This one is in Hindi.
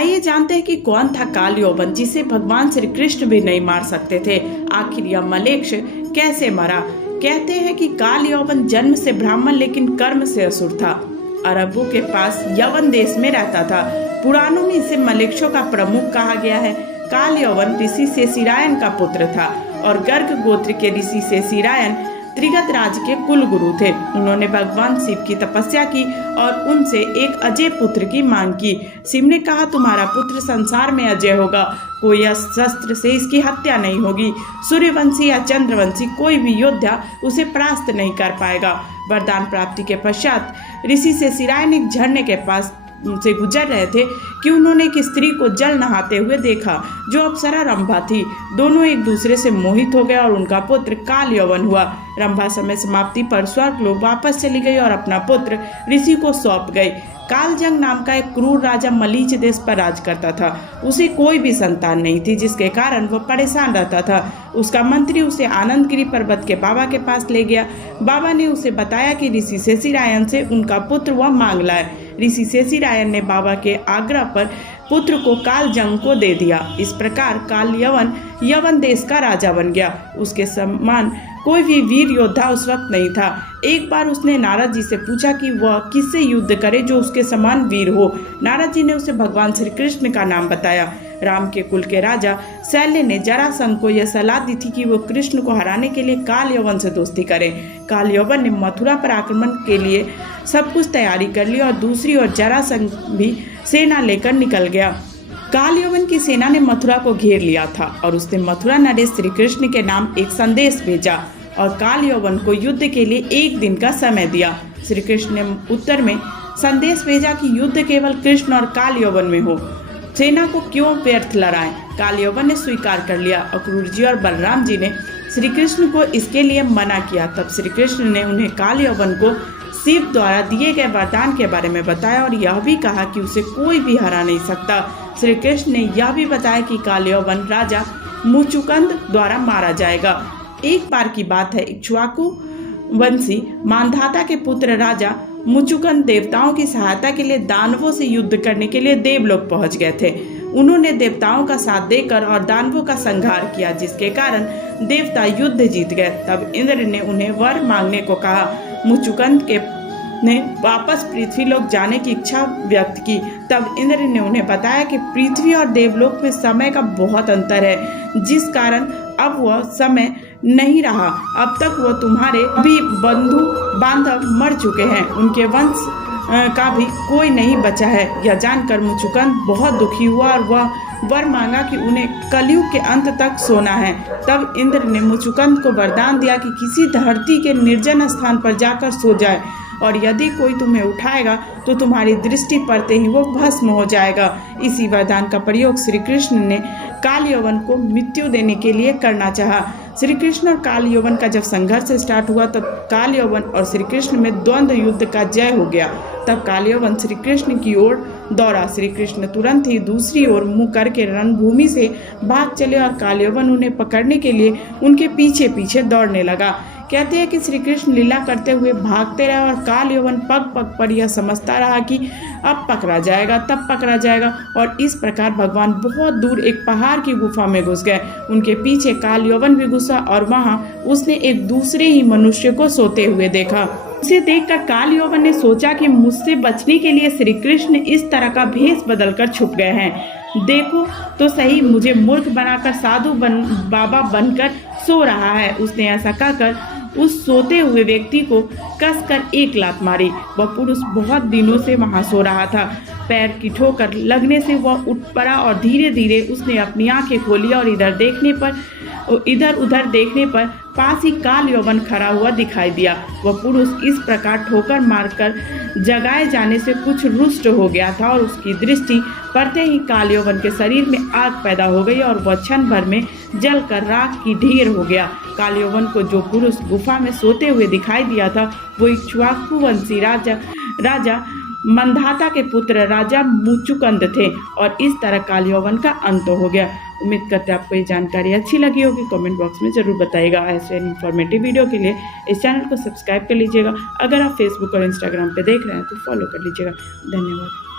आइए जानते हैं कि कौन था काल यौवन जिसे भगवान श्री कृष्ण भी नहीं मार सकते थे। आखिर यह मलेच्छ कैसे मरा। कहते हैं कि काल यौवन जन्म से ब्राह्मण लेकिन कर्म से असुर था। अरबों के पास यवन देश में रहता था। पुराणों में इसे मलेच्छों का प्रमुख कहा गया है। काल यौवन ऋषि शेषिरायन का पुत्र था और गर्ग गोत्र के ऋषि शेषिरायन त्रिगत राज के कुल गुरु थे। उन्होंने भगवान शिव की तपस्या की और उनसे एक अजय पुत्र की मांग की। शिव ने कहा, तुम्हारा पुत्र संसार में अजय होगा, कोई शस्त्र से इसकी हत्या नहीं होगी। सूर्यवंशी या चंद्रवंशी कोई भी योद्धा उसे परास्त नहीं कर पाएगा। वरदान प्राप्ति के पश्चात ऋषि शेषिरायन एक झरने के पास से गुजर रहे थे कि उन्होंने एक स्त्री को जल नहाते हुए देखा जो अप्सरा रंभा थी। दोनों एक दूसरे से मोहित हो गए और उनका पुत्र काल यौवन हुआ। रंभा समय समाप्ति पर स्वर्ग लोक वापस चली गई और अपना पुत्र ऋषि को सौंप गई। कालजंग नाम का एक क्रूर राजा मलीच देश पर राज करता था। उसे कोई भी संतान नहीं थी, जिसके कारण वह परेशान रहता था। उसका मंत्री उसे आनंदगिरी पर्वत के बाबा के पास ले गया। बाबा ने उसे बताया कि ऋषि शेषिरायन से उनका पुत्र वह मांग लाए। ऋषि शेषिरायन ने बाबा के आग्रह पर पुत्र को कालजंग को दे दिया। इस प्रकार काल यवन यवन देश का राजा बन गया। उसके समान कोई भी वीर योद्धा उस वक्त नहीं था। एक बार उसने नारद जी से पूछा कि वह किससे युद्ध करे जो उसके समान वीर हो। नारद जी ने उसे भगवान श्री कृष्ण का नाम बताया। राम के कुल के राजा शैल्य ने जरासंध को यह सलाह दी थी कि वो कृष्ण को हराने के लिए काल यवन से दोस्ती करें। काल यवन ने मथुरा पर आक्रमण के लिए सब कुछ तैयारी कर ली और दूसरी ओर जरासंध भी सेना लेकर निकल गया। काल यवन की सेना ने मथुरा को घेर लिया था और उसने मथुरा नरेश श्री कृष्ण के नाम एक संदेश भेजा और काल यवन को युद्ध के लिए 1 दिन का समय दिया। श्री कृष्ण ने उत्तर में संदेश भेजा कि युद्ध केवल कृष्ण और काल यवन में हो, सेना को क्यों व्यर्थ लड़ाएं। काल यवन ने स्वीकार कर लिया। अक्रूर जी और बलराम जी ने श्री कृष्ण को इसके लिए मना किया। तब श्री कृष्ण ने उन्हें काल यवन को शिव द्वारा दिए गए वरदान के बारे में बताया और यह भी कहा कि उसे कोई भी हरा नहीं सकता। श्री कृष्ण ने यह भी बताया कि काल यवन राजा मुचुकंद द्वारा मारा जाएगा। एक बार की बात है, इक्ष्वाकु वंशी मानधाता के पुत्र राजा मुचुकंद देवताओं की सहायता के लिए दानवों से युद्ध करने के लिए देवलोक पहुंच गए थे। उन्होंने देवताओं का साथ देकर और दानवों का संहार किया, जिसके कारण देवता युद्ध जीत गए। तब इंद्र ने उन्हें वर मांगने को कहा। मुचुकंद ने वापस पृथ्वीलोक जाने की इच्छा व्यक्त की। तब इंद्र ने उन्हें बताया कि पृथ्वी और देवलोक में समय का बहुत अंतर है, जिस कारण अब वह समय नहीं रहा। अब तक वह तुम्हारे भी बंधु बांधव मर चुके हैं, उनके वंश का भी कोई नहीं बचा है। यह जानकर मुचुकंद बहुत दुखी हुआ और वह वर मांगा कि उन्हें कलयुग के अंत तक सोना है। तब इंद्र ने मुचुकंद को वरदान दिया कि किसी धरती के निर्जन स्थान पर जाकर सो जाए और यदि कोई तुम्हें उठाएगा तो तुम्हारी दृष्टि पड़ते ही वो भस्म हो जाएगा। इसी वरदान का प्रयोग श्री कृष्ण ने काल यवन को मृत्यु देने के लिए करना चाहा। श्री कृष्ण और काल यवन का जब संघर्ष स्टार्ट हुआ तब काल यवन और श्री कृष्ण में द्वंद्व युद्ध का जय हो गया। तब काल यवन श्री कृष्ण की ओर दौड़ा। श्री कृष्ण तुरंत ही दूसरी ओर मुंह करके रणभूमि से भाग चले और काल यवन उन्हें पकड़ने के लिए उनके पीछे पीछे दौड़ने लगा। कहते हैं कि श्री कृष्ण लीला करते हुए भागते रहे और काल यवन पग पग पर यह समझता रहा कि अब पकड़ा जाएगा, तब पकड़ा जाएगा और इस प्रकार भगवान बहुत दूर एक पहाड़ की गुफा में घुस गए। उनके पीछे काल यवन भी घुसा और वहां उसने एक दूसरे ही मनुष्य को सोते हुए देखा। उसे देखकर काल यवन ने सोचा कि मुझसे बचने के लिए श्री कृष्ण इस तरह का भेष बदलकर छुप गए हैं। देखो तो सही, मुझे मूर्ख बनाकर साधु बाबा बनकर सो रहा है। उसने ऐसा कहकर उस सोते हुए व्यक्ति को कसकर एक लात मारी। वह पुरुष बहुत दिनों से वहां सो रहा था। पैर की ठोकर लगने से वह उठ पड़ा और धीरे धीरे उसने अपनी आंखें खोली और इधर उधर देखने पर पास ही काल यवन खड़ा हुआ दिखाई दिया। वह पुरुष इस प्रकार ठोकर मारकर जगाए जाने से कुछ रुष्ट हो गया था और उसकी दृष्टि पड़ते ही काल यवन के शरीर में आग पैदा हो गई और वह क्षण भर में जलकर राख की ढेर हो गया। काल यवन को जो पुरुष गुफा में सोते हुए दिखाई दिया था वो इक्ष्वाकु वंशी राजा मंधाता के पुत्र राजा मुचुकंद थे और इस तरह काल यवन का अंत हो गया। उम्मीद करते हैं आपको ये जानकारी अच्छी लगी होगी। कमेंट बॉक्स में जरूर बताइएगा। ऐसे इन्फॉर्मेटिव वीडियो के लिए इस चैनल को सब्सक्राइब कर लीजिएगा। अगर आप फेसबुक और इंस्टाग्राम पे देख रहे हैं तो फॉलो कर लीजिएगा। धन्यवाद।